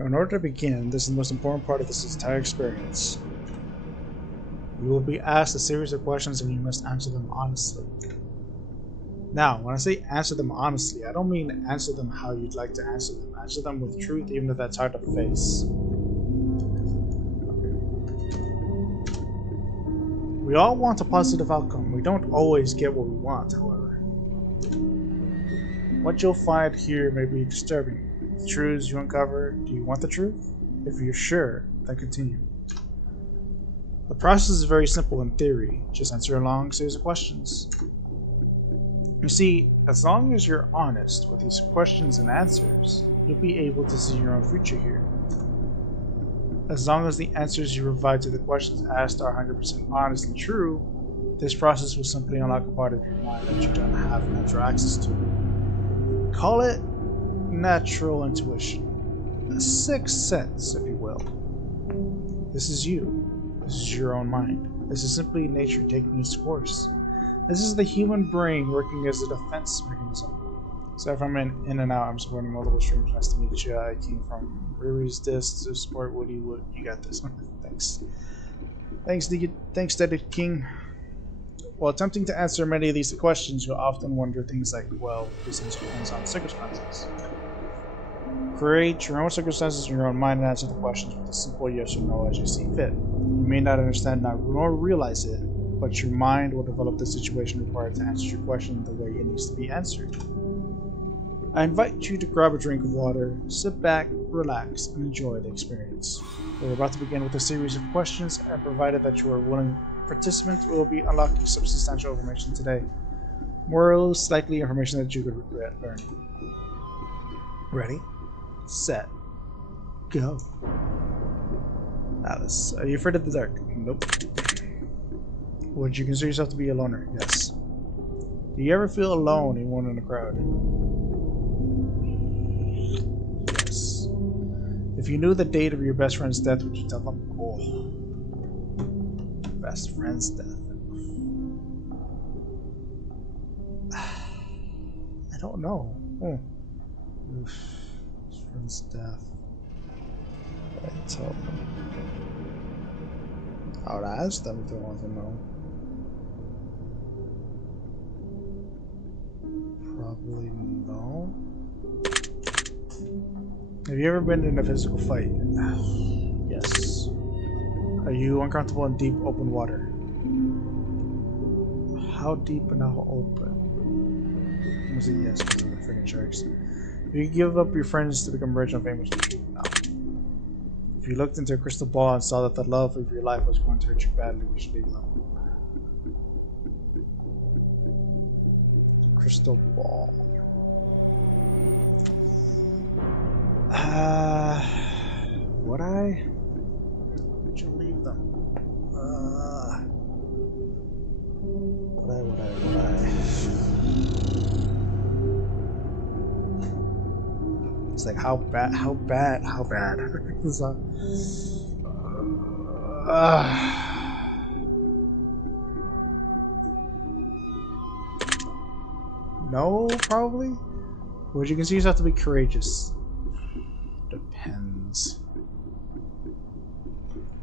In order to begin, this is the most important part of this entire experience. You will be asked a series of questions and you must answer them honestly. Now, when I say answer them honestly, I don't mean answer them how you'd like to answer them. Answer them with truth, even if that's hard to face. We all want a positive outcome. We don't always get what we want, however. What you'll find here may be disturbing. The truths you uncover, do you want the truth? If you're sure, then continue. The process is very simple in theory. Just answer a long series of questions. You see, as long as you're honest with these questions and answers, you'll be able to see your own future here. As long as the answers you provide to the questions asked are 100% honest and true, this process will simply unlock a part of your mind that you don't have natural access to. Call it natural intuition. A sixth sense, if you will. This is you. This is your own mind. This is simply nature taking its course. This is the human brain working as a defense mechanism. So if I'm in and out, I'm supporting multiple streams. Nice to meet you. I came from Riri's Disc to support Woody Wood. You got this. Thanks. Thanks, Daddy King. While attempting to answer many of these questions, you'll often wonder things like, well, this answer depends on circumstances. Create your own circumstances in your own mind and answer the questions with a simple yes or no as you see fit. You may not understand nor realize it, but your mind will develop the situation required to answer your question the way it needs to be answered. I invite you to grab a drink of water, sit back, relax, and enjoy the experience. We're about to begin with a series of questions, and provided that you are a willing participant, we will be unlocking some substantial information today. Most likely information that you could regret learning. Ready? Set. Go. Alice, are you afraid of the dark? Nope. Would you consider yourself to be a loner? Yes. Do you ever feel alone even in a crowd? Yes. If you knew the date of your best friend's death, would you tell them? Oh. Best friend's death. I don't know. Oh. Oof. Best friend's death. I tell them. I would ask them if they want to know. Probably no. Have you ever been in a physical fight? Yes. Are you uncomfortable in deep open water? How deep and how open? I'm gonna say yes because of the freaking sharks. If you give up your friends to become rich and famous, no. If you looked into a crystal ball and saw that the love of your life was going to hurt you badly, would you leave them? Crystal ball. Would I? Would you leave them? Would I? It's like how bad? It's no, probably. Would you consider yourself to be courageous? Depends.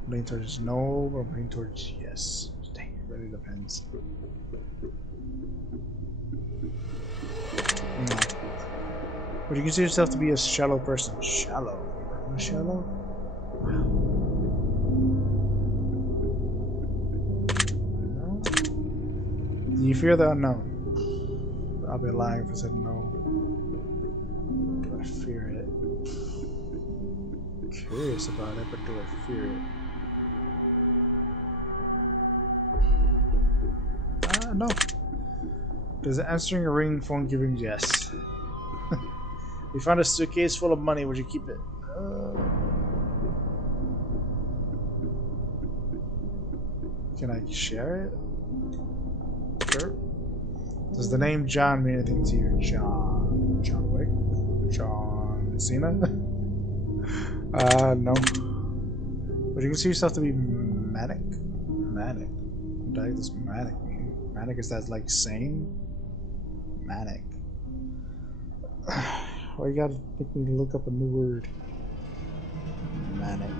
Lean towards no, or lean towards yes. Dang, it really depends. No. Would you consider yourself to be a shallow person? Shallow? Am I shallow? No? Do you fear the unknown? I'll be lying if I said no. Do I fear it? I'm curious about it, but do I fear it? No. Does answering a ring phone giving yes? You found a suitcase full of money, would you keep it? Can I share it? Sure. Does the name John mean anything to you? John Wick? John Cena? No. Would you consider yourself to be manic? Manic? What the heck does manic mean? Manic, is that like sane? Manic. Why you gotta make me look up a new word? Manic.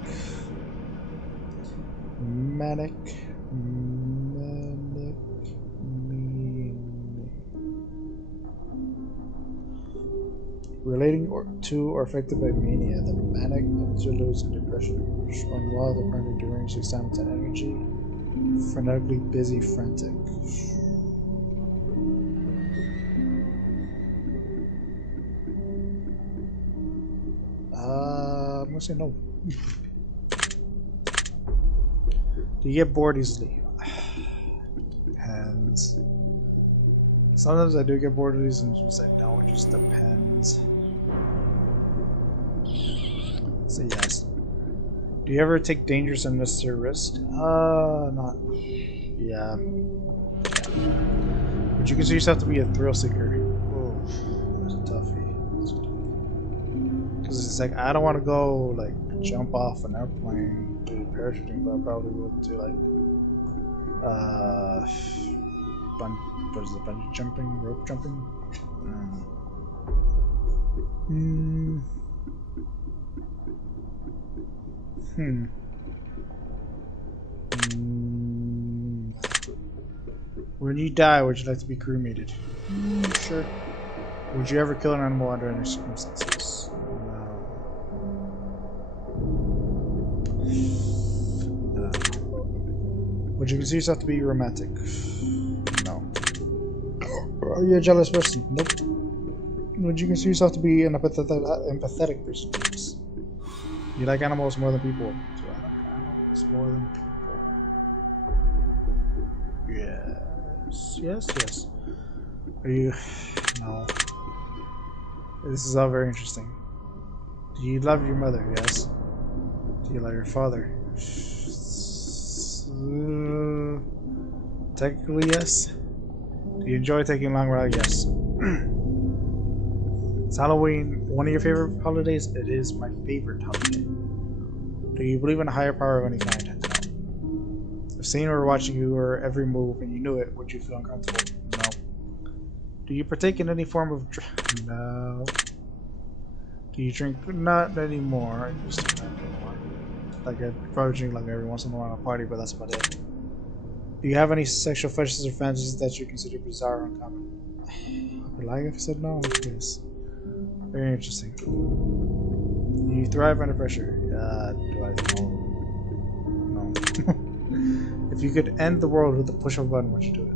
Manic. Manic. Relating to or affected by mania, the manic interludes and depression, unwild, apparently deranged, excitement and energy, frenetically busy, frantic. I'm gonna say no. Do you get bored easily? Depends. Sometimes I do get bored of these, and just I don't. It just depends. Say yes. Do you ever take dangerous and unnecessary risks? Not. Yeah. Would you consider yourself to be a thrill seeker? Oh, that's a toughie. Because it's like, I don't want to go, like, jump off an airplane, do parachuting, but I probably would do, like, what is it, bungee jumping, rope jumping? When you die, would you like to be cremated? Sure. Would you ever kill an animal under any circumstances? No. Would you consider yourself to be romantic? No. Are you a jealous person? Nope. Would you consider yourself to be an empathetic person? Yes. You like animals more than people? So I like animals more than people. Yes. Yes, yes. Are you... No. This is all very interesting. Do you love your mother? Yes. Do you love your father? Technically, yes. Do you enjoy taking long rides? Yes. Is Halloween one of your favorite holidays? It is my favorite holiday. Do you believe in a higher power of any kind? No. If seeing or watching you or every move and you knew it, would you feel uncomfortable? No. Do you partake in any form of No. Do you drink? Not anymore. I used to not anymore. Like I probably drink like every once in a while at a party, but that's about it. Do you have any sexual fetishes or fantasies that you consider bizarre or uncommon? I'd be lying if I said no. Yes. Very interesting. Do you thrive under pressure? Do I? No. If you could end the world with the push of a button, would you do it?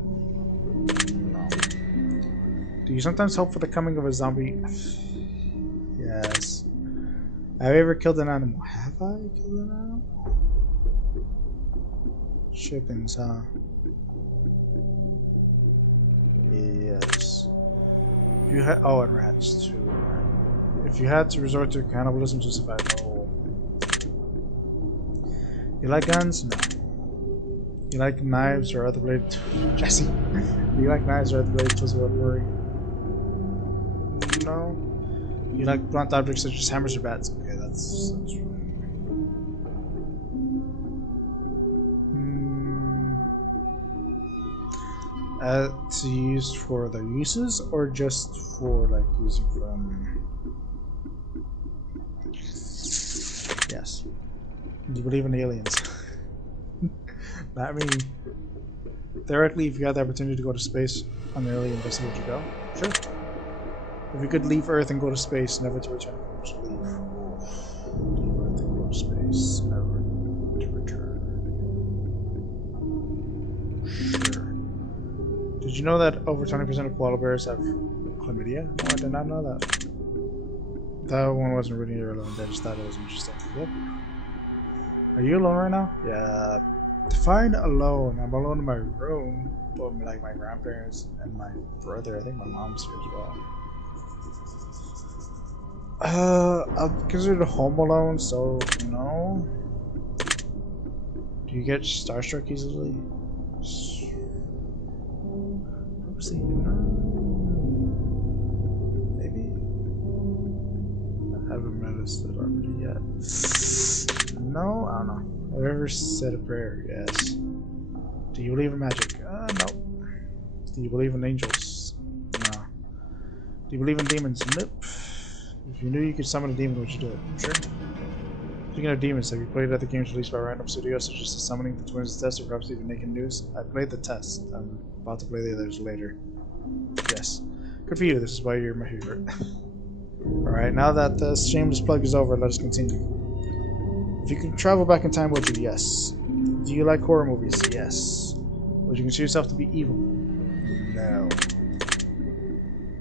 No. Do you sometimes hope for the coming of a zombie? Yes. Have you ever killed an animal? Have I killed an animal? Chickens, huh? Yes. If you had and rats too. If you had to resort to cannibalism to survive, no. You like guns? No. You like knives or other bladed Jesse? Do you like knives or other bladed tools without worry? No. You like blunt objects such as hammers or bats? Okay, that's right. To use for their uses or just for like using from? Yes. Do you believe in aliens? Not me. Theoretically, if you had the opportunity to go to space on the alien vessel, would you go? Sure. If you could leave Earth and go to space, never to return, would you leave? Leave Earth and go to space, never to return. Sure. Did you know that over 20% of koala bears have chlamydia? No, I did not know that. That one wasn't really irrelevant, I just thought it was interesting. Yep. Are you alone right now? Yeah. Define alone. I'm alone in my room, but like my grandparents and my brother. I think my mom's here as well. I'm considered home alone, so no. Do you get starstruck easily? Maybe. I haven't met a celebrity yet. No, I don't know. Have you ever said a prayer? Yes. Do you believe in magic? No. Do you believe in angels? No. Do you believe in demons? Nope. If you knew you could summon a demon, would you do it? Sure. Speaking of demons, have you played other games released by random studios such as the Summoning, the Twins Test, or perhaps even Naked News? I played the test. I'm about to play the others later. Yes. Good for you, this is why you're my favorite. Alright, now that the shameless plug is over, let us continue. If you could travel back in time, would you? Yes. Do you like horror movies? Yes. Would you consider yourself to be evil? No.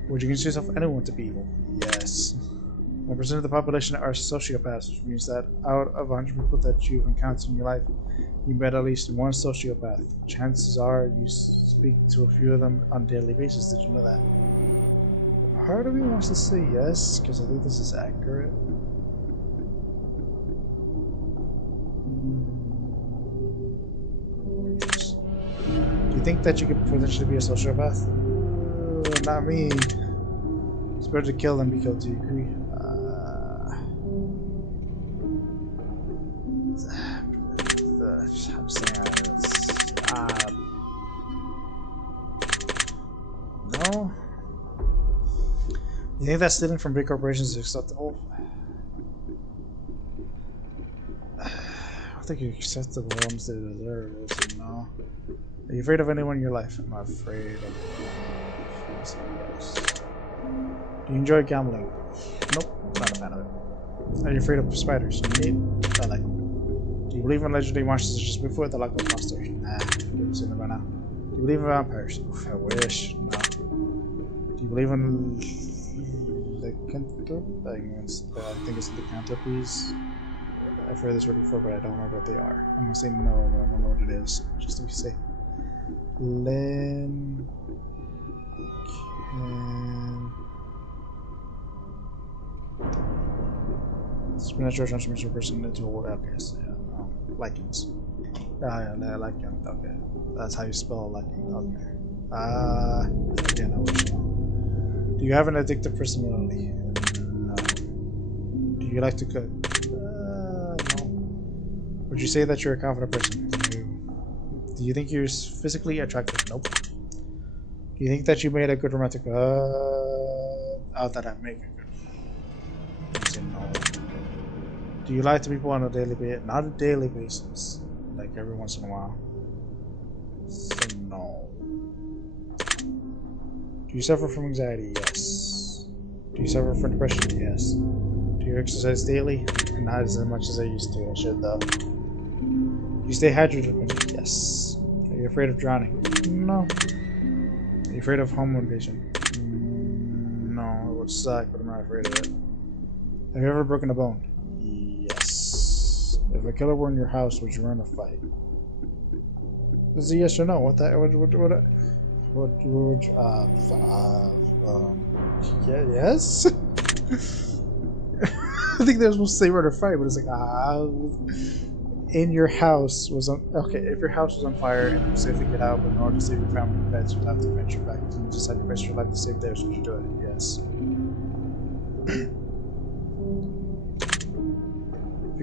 Would you consider yourself anyone to be evil? Yes. 1% of the population are sociopaths, which means that out of 100 people that you've encountered in your life, you met at least one sociopath. Chances are you speak to a few of them on a daily basis. Did you know that? Part of me wants to say yes, because I think this is accurate. Do you think that you could potentially be a sociopath? Not me. It's better to kill than be killed. Do you agree? I'm saying no. You think that stealing from big corporations is acceptable? I don't think it's acceptable once they deserve it, so no. Are you afraid of anyone in your life? I'm not afraid of yes. Do you enjoy gambling? Nope, not a fan of it. Are you afraid of spiders? I like them. Do you believe in legendary monsters such as Bigfoot, the Loch Ness Monster? Nah, I've seen them by now. Do you believe in vampires? Oof, I wish. No. Do you believe in lycanthropy? I think it's lycanthropies. I've heard this word before, but I don't remember what they are. I'm gonna say no, but I don't know what it is. Just to be safe. Supernatural transformation of a person into a wolf. Okay, so yeah. Lycans. Yeah, lycan. Okay. That's how you spell lycan. Okay. Again, I wish no. Do you have an addictive personality? No. Do you like to cook? No. Would you say that you're a confident person? No. Do you think you're physically attractive? Nope. Do you think that you made a good romantic? That I make a good. I say no. Do you lie to people on a daily basis? Not a daily basis. Like every once in a while. So no. Do you suffer from anxiety? Yes. Do you suffer from depression? Yes. Do you exercise daily? Not as much as I used to. I should though. Do you stay hydrated? Yes. Are you afraid of drowning? No. Are you afraid of home invasion? No, it would suck, but I'm not afraid of it. Have you ever broken a bone? Yes. If a killer were in your house, would you run a fight? This is a yes or no. What that? Yeah, yes. I think they're supposed to say run or fight, but it's like in your house was on. Okay, if your house was on fire and you saved to get out, but in order to save your family and pets, you'd have to venture back and just sacrifice your life to save theirs. Would you do it? Yes.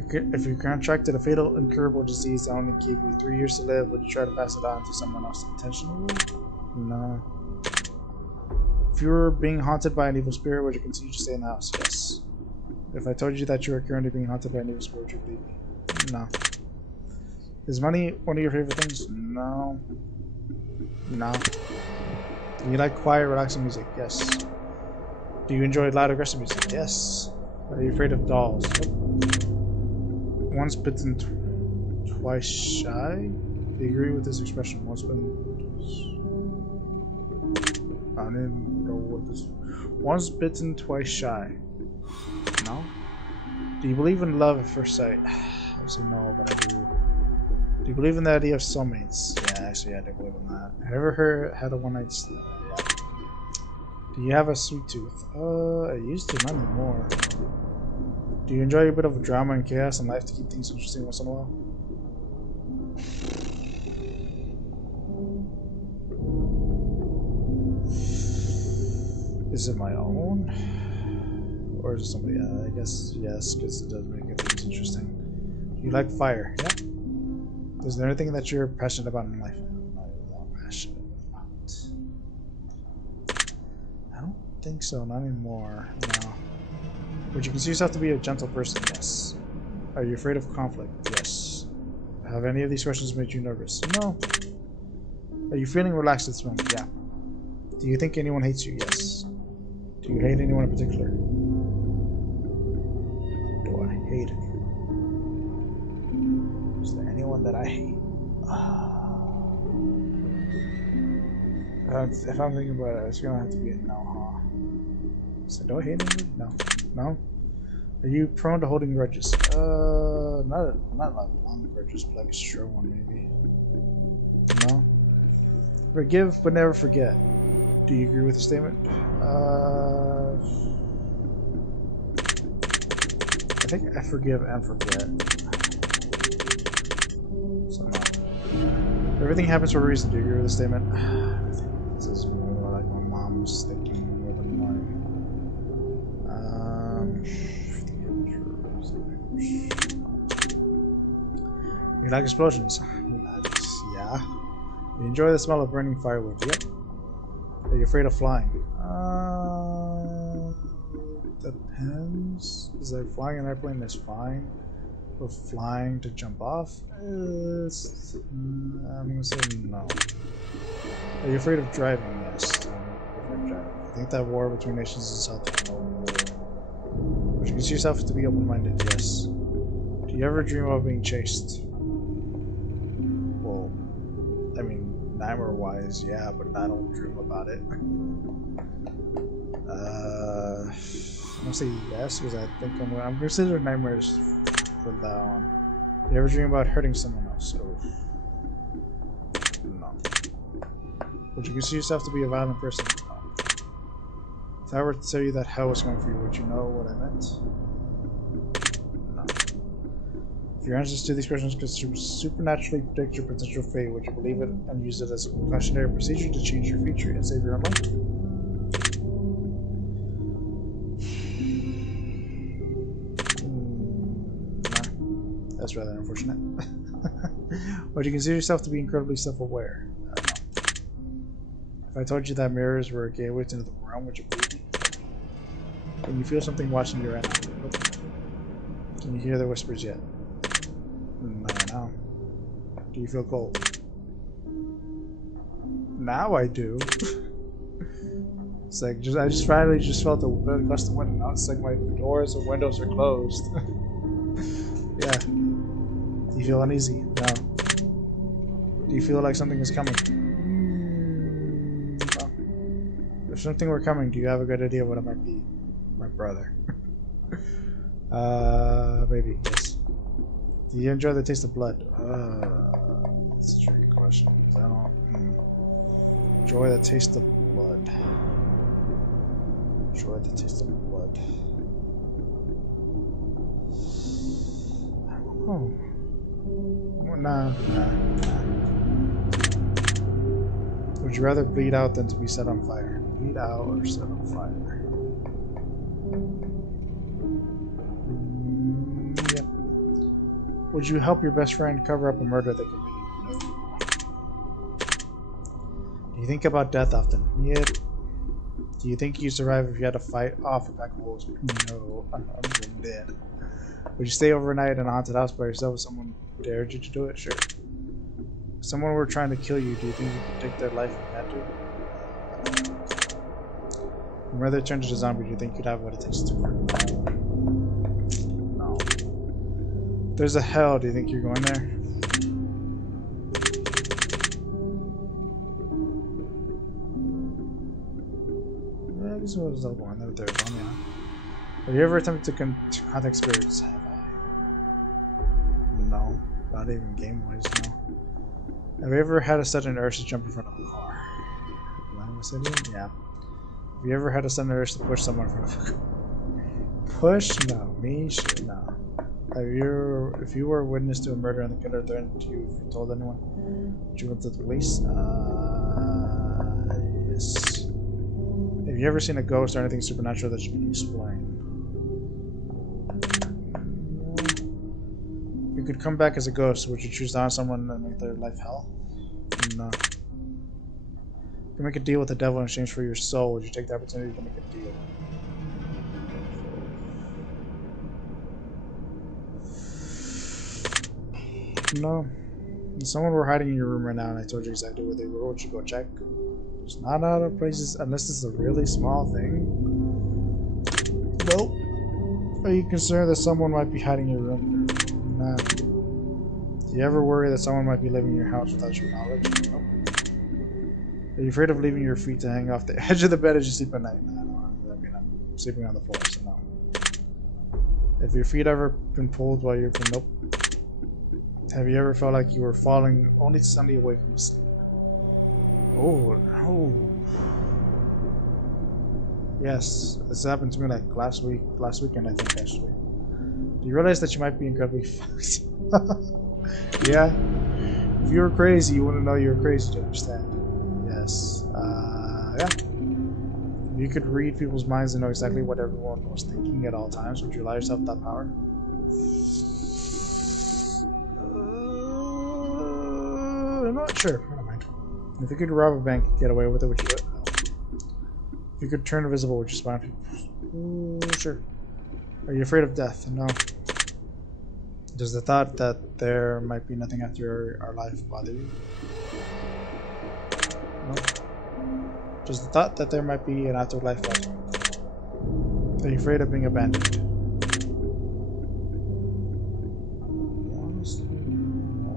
If you contracted a fatal, incurable disease that only gave you 3 years to live, would you try to pass it on to someone else intentionally? No. If you were being haunted by an evil spirit, would you continue to stay in the house? Yes. If I told you that you were currently being haunted by an evil spirit, would you believe me? No. Is money one of your favorite things? No. No. Do you like quiet, relaxing music? Yes. Do you enjoy loud, aggressive music? Yes. Are you afraid of dolls? Nope. Once bitten, twice shy? Do you agree with this expression? Once bitten, I didn't know what this. Once bitten, twice shy. No. Do you believe in love at first sight? I would say no, but I do. Do you believe in the idea of soulmates? Yeah, actually, I do believe in that. Have you ever had a one-night stand? Yeah. Do you have a sweet tooth? I used to, not anymore. Do you enjoy a bit of drama and chaos in life to keep things interesting once in a while? Is it my own? Or is it somebody else? I guess yes, because it does make things interesting. Do you like fire? Yeah. Is there anything that you're passionate about in life? I'm not passionate about. I don't think so, not anymore. No. Would you consider yourself to be a gentle person? Yes. Are you afraid of conflict? Yes. Have any of these questions made you nervous? No. Are you feeling relaxed at this moment? Yeah. Do you think anyone hates you? Yes. Do you hate anyone in particular? Do I hate anyone? Is there anyone that I hate? If I'm thinking about it, it's gonna have to be a no, huh? So do I hate anyone? No. No? Are you prone to holding grudges? Not like long grudges, but like a short one maybe. No? Forgive but never forget. Do you agree with the statement? I think I forgive and forget. So no. Everything happens for a reason. Do you agree with the statement? This is more like my mom's thinking more than mine. You like explosions? Yeah. You enjoy the smell of burning firewood? Yep. Are you afraid of flying? Depends. Is like flying an airplane is fine, but flying to jump off? I'm gonna say no. Are you afraid of driving? Yes. I'm afraid of driving. I think that war between nations is healthy. Would you consider yourself to be open-minded? Yes. Do you ever dream about being chased? Well, I mean, nightmare-wise, yeah, but I don't dream about it. I'm gonna say yes, because I think I'm considering nightmares for that one. Do you ever dream about hurting someone else? Oh. No. Would you consider yourself to be a violent person? No. If I were to tell you that hell was coming for you, would you know what I meant? No. If your answers to these questions could supernaturally predict your potential fate, would you believe it and use it as a precautionary procedure to change your future and save your own life? That's rather unfortunate. Would you consider yourself to be incredibly self-aware? No. If I told you that mirrors were a gateway into the realm, would you believe me? Can you feel something watching your end? Nope. Can you hear the whispers yet? No. Do you feel cold? Now I do. It's like I just finally felt the wind across the window. Now it's like my doors and windows are closed. Yeah. Do you feel uneasy? No. Do you feel like something is coming? No. If something were coming, do you have a good idea what it might be? My brother. Maybe, yes. Do you enjoy the taste of blood? That's a tricky question. I don't enjoy the taste of blood. Enjoy the taste of blood. Oh. Nah. Would you rather bleed out than to be set on fire? Bleed out or set on fire? Yep. Would you help your best friend cover up a murder they committed? No. Do you think about death often? Yep. Do you think you survive if you had to fight off a pack of wolves? No. I'm dead. Would you stay overnight in a haunted house by yourself if someone dared you to do it? Sure. If someone were trying to kill you, do you think you could take their life if you had to? When whether turned into a zombie, do you think you'd have what it takes to murder? No. If there's a hell, do you think you're going there? Yeah, I guess it was going there. There's one, yeah. Have you ever attempted to contact spirits? Have I? No. Not even game-wise, no. Have you ever had a sudden urge to jump in front of a car? Yeah. Have you ever had a sudden urge to push someone in front of a car? Push? No. Me? Sure, no. If you were a witness to a murder and the killer threatened you, if you told anyone, would you went to the police? Yes. Have you ever seen a ghost or anything supernatural that you can explain? If you could come back as a ghost, would you choose to harm someone and make their life hell? No. If you make a deal with the devil in exchange for your soul, would you take the opportunity to make a deal? No. If someone were hiding in your room right now and I told you exactly where they were, would you go check? There's not a lot of places unless it's a really small thing. Nope. Are you concerned that someone might be hiding in your room? Nah. Do you ever worry that someone might be living in your house without your knowledge? Nope. Are you afraid of leaving your feet to hang off the edge of the bed as you sleep at night? Nah, no. I mean, I'm sleeping on the floor, so no. Have your feet ever been pulled while you've been... Nope. Have you ever felt like you were falling only to suddenly awake from sleep? Oh, no. Yes, this happened to me like last weekend I think actually. Do you realize that you might be incredibly fucked? Yeah. If you were crazy, you wouldn't know you were crazy to understand. Yes. Yeah. If you could read people's minds and know exactly what everyone was thinking at all times, would you allow yourself that power? I'm not sure. Never mind. If you could rob a bank and get away with it, would you do it? No. If you could turn invisible, would you spy on people? Sure. Are you afraid of death? No. Does the thought that there might be nothing after our life bother you? No. Does the thought that there might be an afterlife bother you? Are you afraid of being abandoned? Honestly, no.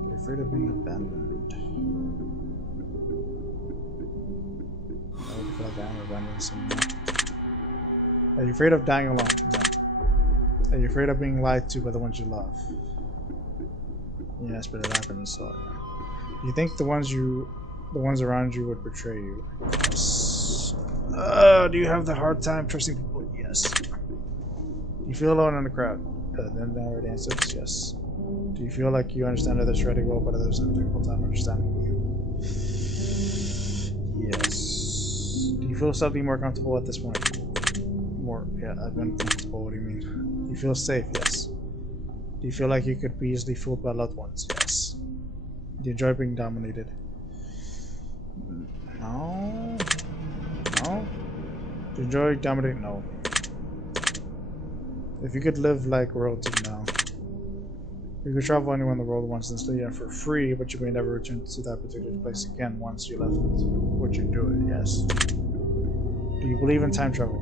Are you afraid of being abandoned? I would feel like I am abandoned someone. Are you afraid of dying alone? No. Are you afraid of being lied to by the ones you love? Yes, but it happens, so yeah. Do you think the ones around you would betray you? Yes. Do you have the hard time trusting people? Yes. Do you feel alone in a crowd? Then the already answers yes. Do you feel like you understand others really well, but others have a difficult time understanding you? Yes. Do you feel slightly more comfortable at this point? Yeah, I've been comfortable. What do you mean? Do you feel safe? Yes. Do you feel like you could be easily fooled by loved ones? Yes. Do you enjoy being dominated? No. No. Do you enjoy dominating? No. If you could live like royalty, no. You could travel anywhere in the world once and stay for free, but you may never return to that particular place again once you left. Would you do it? Yes. Do you believe in time travel?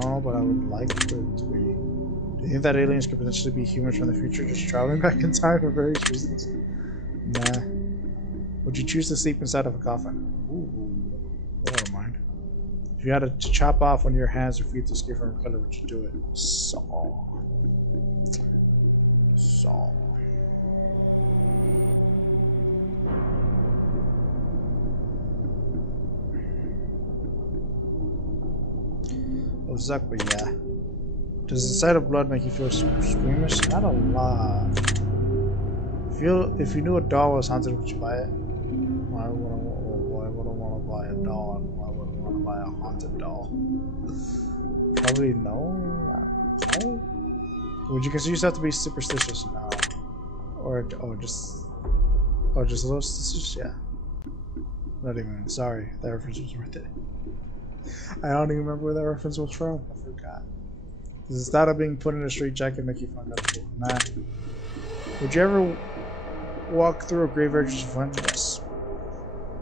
No, but I would like it to be. Do you think that aliens could potentially be humans from the future just traveling back in time for various reasons? Nah. Would you choose to sleep inside of a coffin? Ooh. I don't mind. If you had to chop off one of your hands or feet to escape from a killer, would you do it? Saw. Oh, Zuck, but yeah. Does the sight of blood make you feel squeamish? Not a lot. If you knew a doll was haunted, would you buy it? Why would I want to buy a doll? Why would I want to buy a haunted doll? Probably no. No. Would you consider yourself to be superstitious? No. Or just a little suspicious? Yeah. Not even. Sorry, that reference was worth it. I don't even remember where that reference was from. I forgot. Does the thought of being put in a straitjacket make you feel uncomfortable? Nah. Would you ever walk through a graveyard just for fun? Yes.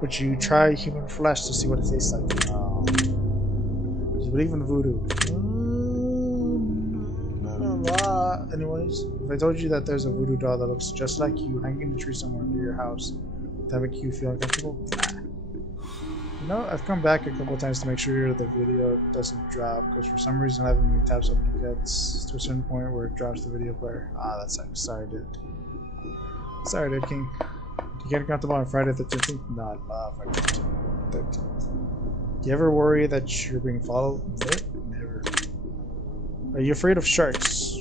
Would you try human flesh to see what it tastes like? No. Do you believe in voodoo? Not a lot. Anyways, if I told you that there's a voodoo doll that looks just like you hanging in the tree somewhere near your house, would that make you feel uncomfortable? Nah. You know, I've come back a couple times to make sure the video doesn't drop, because for some reason I haven't many tabs open. It gets to a certain point where it drops the video player. Ah, that sucks. Sorry, dude. Sorry, dude, King. Do you get comfortable on Friday the 13th? No, I love Friday the 13th. Do you ever worry that you're being followed? Nope, never. Are you afraid of sharks?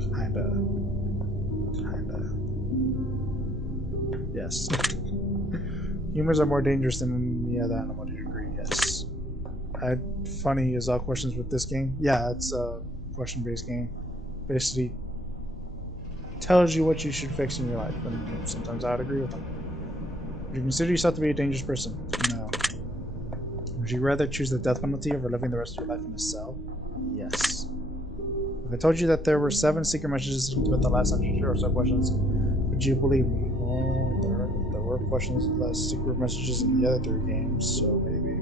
Kinda. Yes. Humans are more dangerous than any other animal. Do you agree? Yes. Funny is all questions with this game. Yeah, it's a question-based game. Basically, tells you what you should fix in your life, and sometimes I'd agree with them. Would you consider yourself to be a dangerous person? No. Would you rather choose the death penalty over living the rest of your life in a cell? Yes. If I told you that there were 7 secret messages with the last 100 or so questions, would you believe me? Well, there were questions with less secret messages in the other 3 games, so maybe.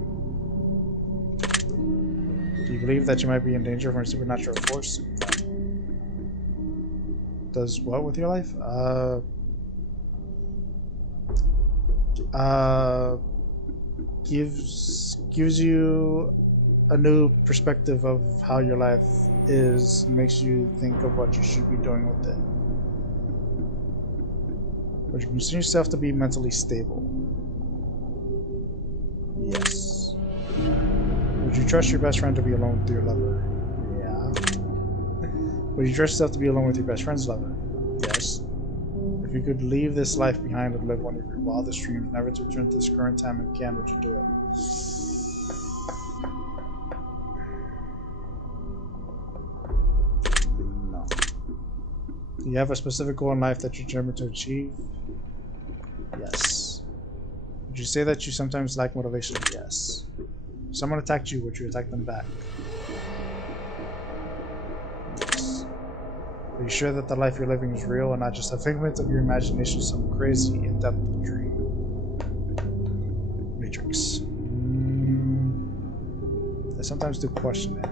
Do you believe that you might be in danger from a supernatural force? Does what with your life? Gives you a new perspective of how your life is, makes you think of what you should be doing with it. Would you consider yourself to be mentally stable? Yes. Would you trust your best friend to be alone with your lover? Yeah. Would you trust yourself to be alone with your best friend's lover? Yes. If you could leave this life behind and live one of your wildest dreams, never to return to this current time again, would you do it? No. Do you have a specific goal in life that you're determined to achieve? Yes. Would you say that you sometimes lack motivation? Yes. If someone attacked you, would you attack them back? Yes. Are you sure that the life you're living is real and not just a figment of your imagination, some crazy, in-depth dream? Matrix. I sometimes do question it.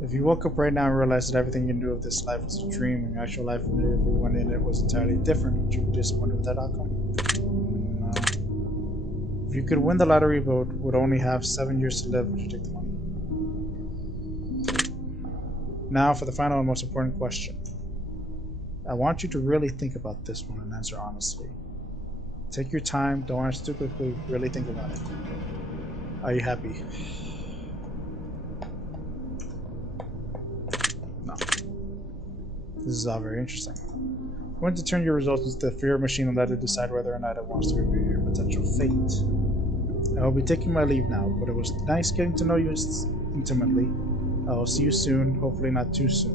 If you woke up right now and realized that everything you knew of this life was a dream and your actual life and everyone in it was entirely different, would you be disappointed with that outcome? No. If you could win the lottery but would only have 7 years to live, would you take the money? Now for the final and most important question. I want you to really think about this one and answer honestly. Take your time, don't answer too quickly, really think about it. Are you happy? No. This is all very interesting. I'm going to turn your results into the fear machine and let it decide whether or not it wants to review your potential fate. I will be taking my leave now, but it was nice getting to know you intimately. I will see you soon, hopefully not too soon.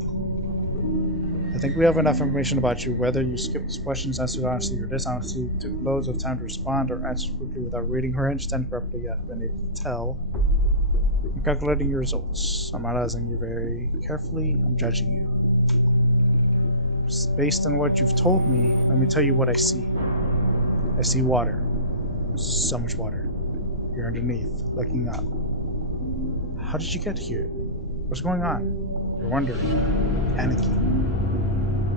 I think we have enough information about you. Whether you skip these questions, answered honestly or dishonestly, took loads of time to respond, or answered quickly without reading or understanding properly, I've been able to tell. I'm calculating your results. I'm analyzing you very carefully. I'm judging you. Based on what you've told me, let me tell you what I see. I see water. So much water. You're underneath, looking up. How did you get here? What's going on? You're wondering, panicking.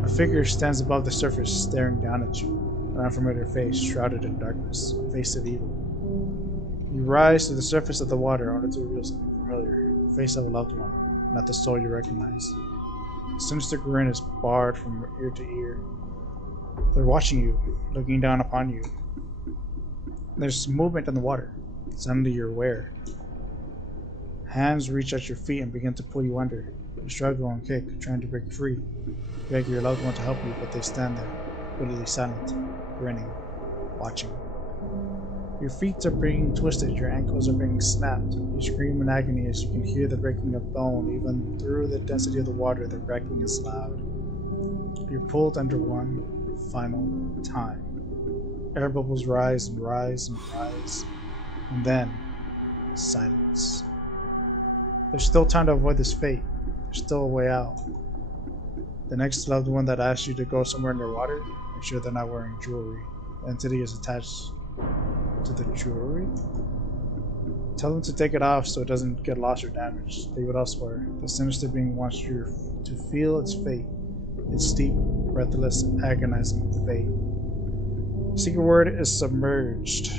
A figure stands above the surface, staring down at you. An unfamiliar face, shrouded in darkness. A face of evil. You rise to the surface of the water, only to reveal something familiar. The face of a loved one, not the soul you recognize. A sinister grin is barred from ear to ear. They're watching you, looking down upon you. There's movement in the water. Suddenly you're aware. Hands reach at your feet and begin to pull you under. You struggle and kick, trying to break free. You beg your loved one to help you, but they stand there, completely silent, grinning, watching. Your feet are being twisted, your ankles are being snapped. You scream in agony as you can hear the breaking of bone. Even through the density of the water, the cracking is loud. You're pulled under one final time. Air bubbles rise and rise and rise, and then silence. There's still time to avoid this fate. There's still a way out. The next loved one that asks you to go somewhere near water, make sure they're not wearing jewelry. The entity is attached to the jewelry. Tell them to take it off so it doesn't get lost or damaged. Leave it elsewhere. The sinister being wants you to feel its fate. Its deep, breathless, agonizing fate. The secret word is submerged.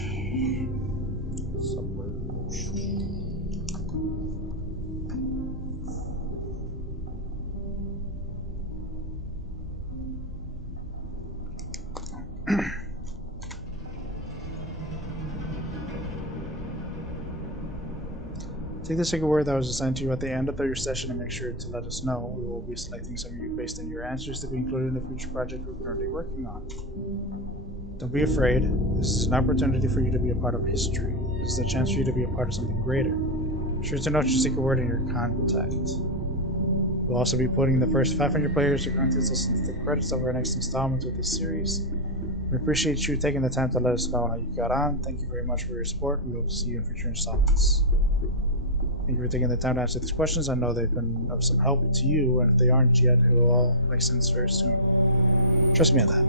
Take the secret word that was assigned to you at the end of your session and make sure to let us know. We will be selecting some of you based on your answers to be included in the future project we're currently working on. Don't be afraid. This is an opportunity for you to be a part of history. This is a chance for you to be a part of something greater. Be sure to note your secret word in your contact. We'll also be putting the first 500 players who grant us the credits of our next installment of this series. We appreciate you taking the time to let us know how you got on. Thank you very much for your support. We hope to see you in future installments. Thank you for taking the time to answer these questions. I know they've been of some help to you, and if they aren't yet, it will all make sense very soon. Trust me on that.